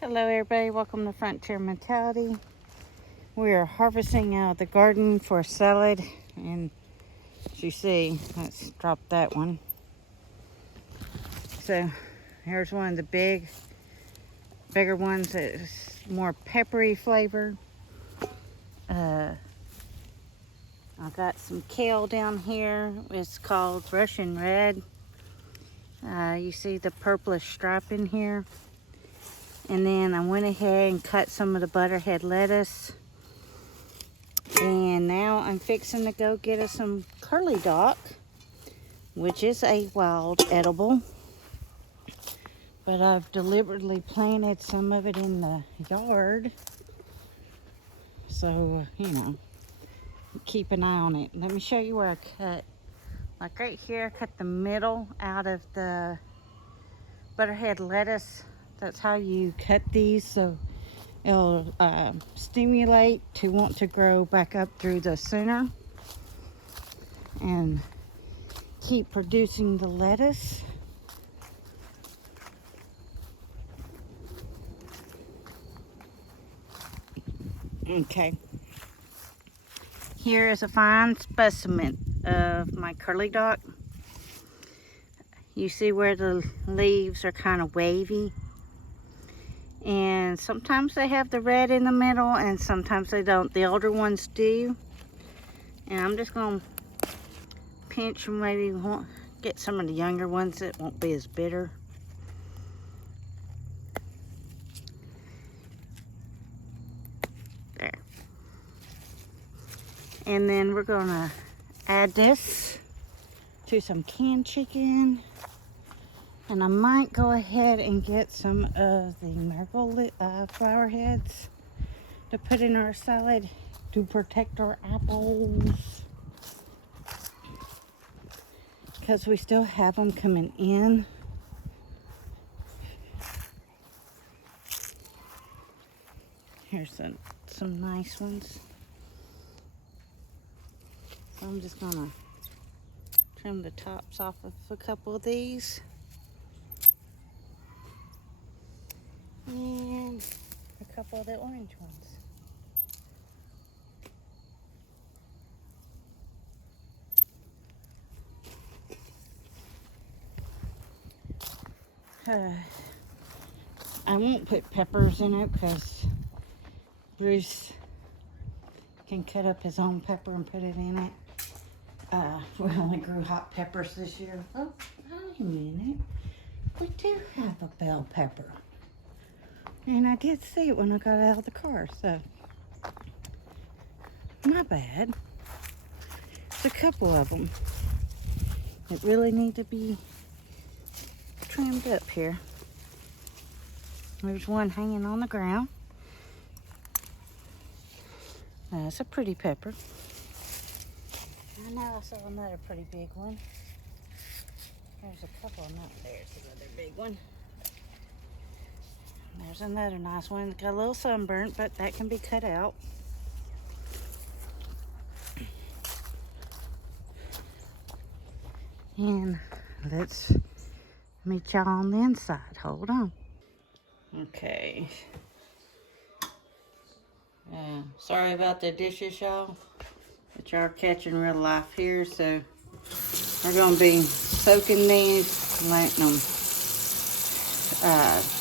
Hello everybody, welcome to Frontier Mentality. We are harvesting out of the garden for salad, and as you see, let's drop that one. So here's one of the bigger ones that's more peppery flavor. I've got some kale down here. It's called Russian Red. You see the purplish stripe in here. And then I went ahead and cut some of the butterhead lettuce. And now I'm fixing to go get us some curly dock, which is a wild edible. But I've deliberately planted some of it in the yard. So, keep an eye on it. Let me show you where I cut. Like right here, I cut the middle out of the butterhead lettuce. That's how you cut these, so it'll stimulate to want to grow back up through the center and keep producing the lettuce. Okay. Here is a fine specimen of my curly dock. You see where the leaves are kind of wavy? And sometimes they have the red in the middle and sometimes they don't. The older ones do. And I'm just going to pinch and maybe get some of the younger ones that won't be as bitter. There. And then we're going to add this to some canned chicken. And I might go ahead and get some of the marigold flower heads to put in our salad to protect our apples. Because we still have them coming in. Here's some nice ones. So I'm just going to trim the tops off of a couple of these. And a couple of the orange ones. I won't put peppers in it because Bruce can cut up his own pepper and put it in it. We only grew hot peppers this year. Oh, wait a minute. We do have a bell pepper. And I did see it when I got out of the car, so my bad. There's a couple of them that really need to be trimmed up here. There's one hanging on the ground. That's a pretty pepper. I know I saw another pretty big one. There's a couple of them out there. There's another big one. There's another nice one. Got a little sunburnt, but that can be cut out. And let's meet y'all on the inside. Hold on. Okay. Sorry about the dishes, y'all. But y'all are catching real life here, so we're going to be soaking these,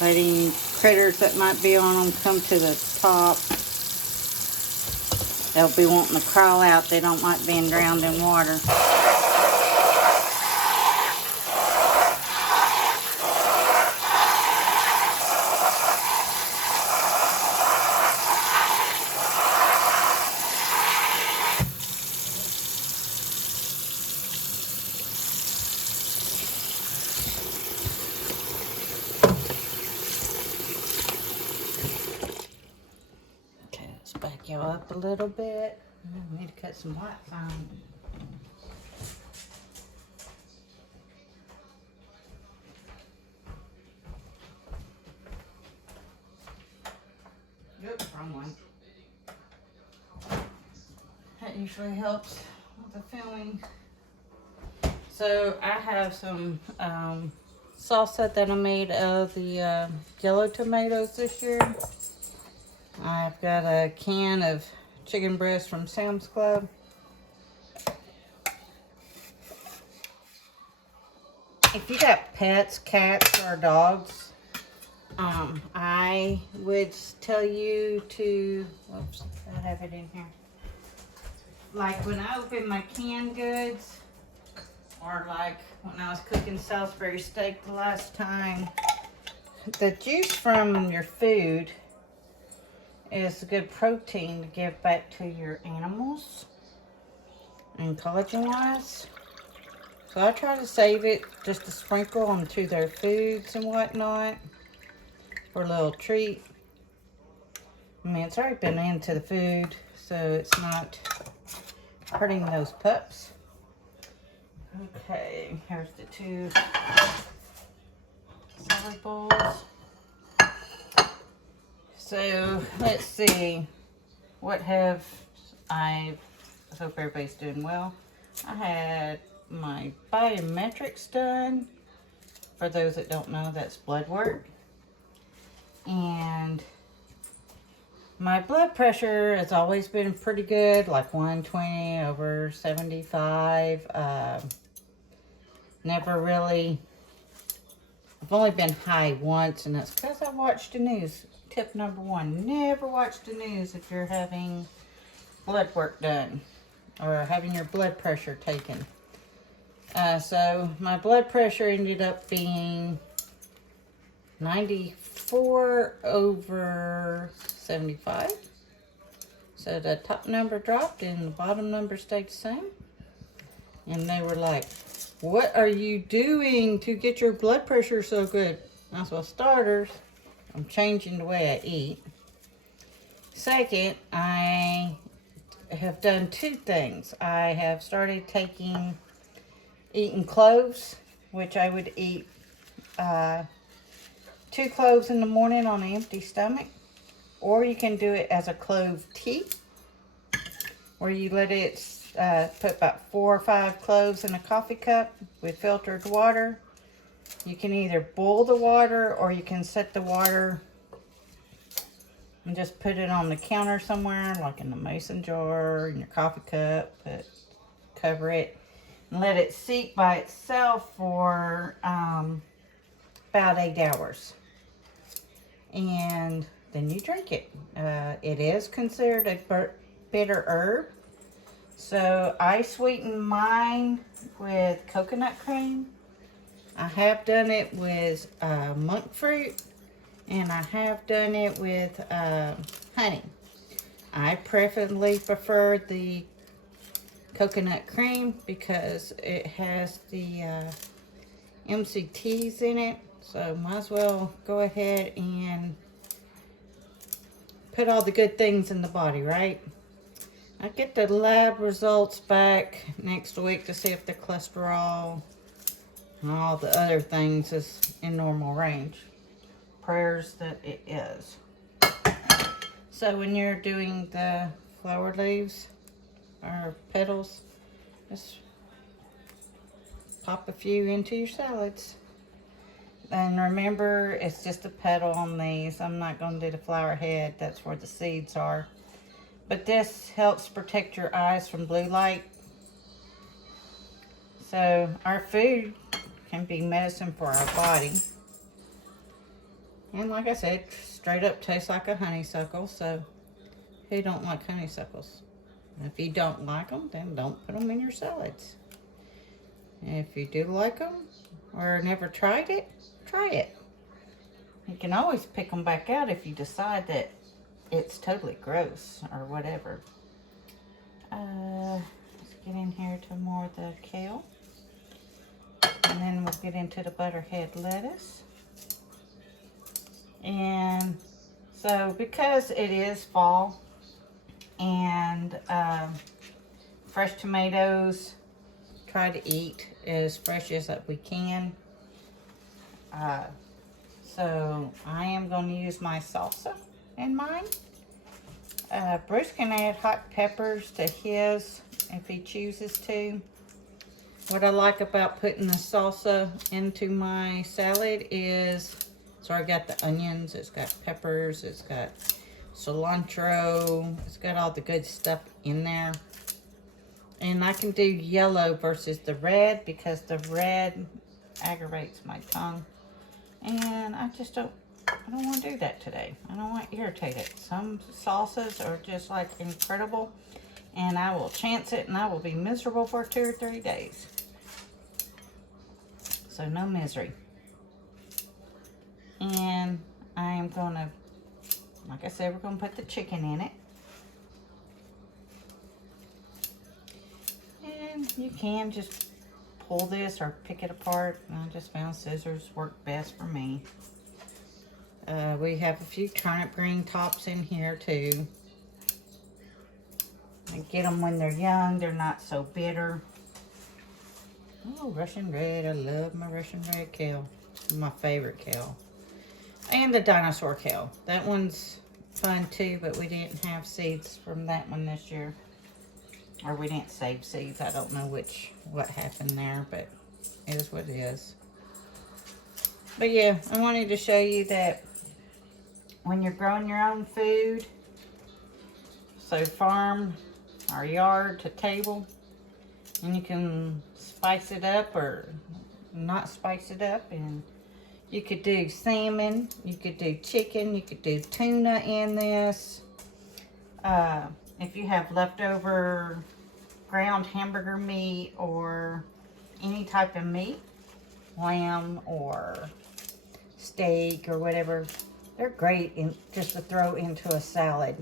letting critters that might be on them come to the top. They'll be wanting to crawl out. They don't like being drowned in water. Back y'all up a little bit. I need to cut some white fine. Yep, wrong one. That usually helps with the filming. So I have some salsa that I made of the yellow tomatoes this year. I've got a can of chicken breast from Sam's Club. If you got pets, cats, or dogs, I would tell you to, whoops, I have it in here. Like when I open my canned goods, or like when I was cooking Salisbury steak the last time, the juice from your food is a good protein to give back to your animals and collagen wise. So I try to save it just to sprinkle onto their foods and whatnot for a little treat. I mean, it's already been into the food, so it's not hurting those pups. Okay, here's the 2 celery bowls. So let's see, what have I hope everybody's doing well. I had my biometrics done. For those that don't know, that's blood work. And my blood pressure has always been pretty good, like 120 over 75. Never really, I've only been high once, and that's because I watched the news. Tip number 1, never watch the news if you're having blood work done or having your blood pressure taken. So my blood pressure ended up being 94 over 75. So the top number dropped and the bottom number stayed the same. And they were like, what are you doing to get your blood pressure so good? That's well, starters, I'm changing the way I eat. Second, I have done 2 things. I have started eating cloves, which I would eat 2 cloves in the morning on an empty stomach. Or you can do it as a clove tea, where you let it put about 4 or 5 cloves in a coffee cup with filtered water. You can either boil the water, or you can set the water and just put it on the counter somewhere, like in the mason jar, in your coffee cup, cover it, and let it seep by itself for about 8 hours. And then you drink it. It is considered a bitter herb. So I sweeten mine with coconut cream. I have done it with monk fruit, and I have done it with honey. I preferably prefer the coconut cream because it has the MCTs in it. So might as well go ahead and put all the good things in the body, right? I get the lab results back next week to see if the cholesterol and all the other things is in normal range. Prayers that it is. So when you're doing the flower leaves or petals, just pop a few into your salads. And remember, it's just a petal on these. I'm not going to do the flower head. That's where the seeds are. But this helps protect your eyes from blue light. So our food can be medicine for our body. And like I said, straight up tastes like a honeysuckle. So who don't like honeysuckles? If you don't like them, then don't put them in your salads. And if you do like them or never tried it, try it. You can always pick them back out if you decide that it's totally gross or whatever. Let's get in here to more of the kale. And then we'll get into the butterhead lettuce. And so because it is fall and fresh tomatoes, try to eat as fresh as we can. So I am going to use my salsa in mine. Bruce can add hot peppers to his if he chooses to. What I like about putting the salsa into my salad is, so I got the onions, it's got peppers, it's got cilantro, it's got all the good stuff in there. And I can do yellow versus the red because the red aggravates my tongue. And I don't want to do that today. I don't want to irritate it. Some salsas are just like incredible. And I will chance it and I will be miserable for 2 or 3 days. So no misery. And I am going to, like I said, we're going to put the chicken in it. And you can just pull this or pick it apart. I just found scissors work best for me. We have a few turnip green tops in here too. I get them when they're young. They're not so bitter. Oh, Russian red. I love my Russian red kale. My favorite kale. And the dinosaur kale. That one's fun too, but we didn't have seeds from that one this year. Or we didn't save seeds. I don't know what happened there, but it is what it is. But yeah, I wanted to show you that when you're growing your own food, so farm or yard to table, and you can spice it up or not spice it up, and you could do salmon, you could do chicken, you could do tuna in this. If you have leftover ground hamburger meat or any type of meat, lamb or steak or whatever, they're great just to throw into a salad.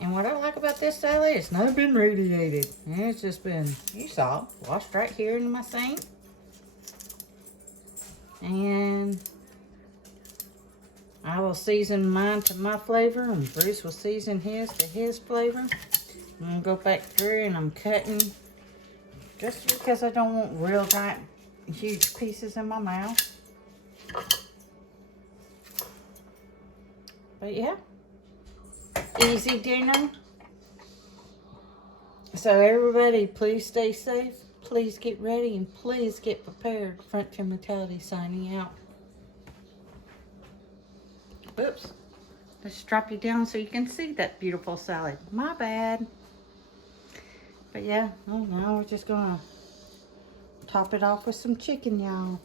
And what I like about this salad, it's not been radiated. It's just been, you saw, washed right here in my sink. And I will season mine to my flavor, and Bruce will season his to his flavor. I'm going to go back through and I'm cutting just because I don't want real giant, huge pieces in my mouth. But yeah, easy dinner. So everybody, please stay safe. Please get ready and please get prepared. Frontier Mentality signing out. Oops. Let's drop you down so you can see that beautiful salad. My bad. But yeah, now we're just gonna top it off with some chicken, y'all.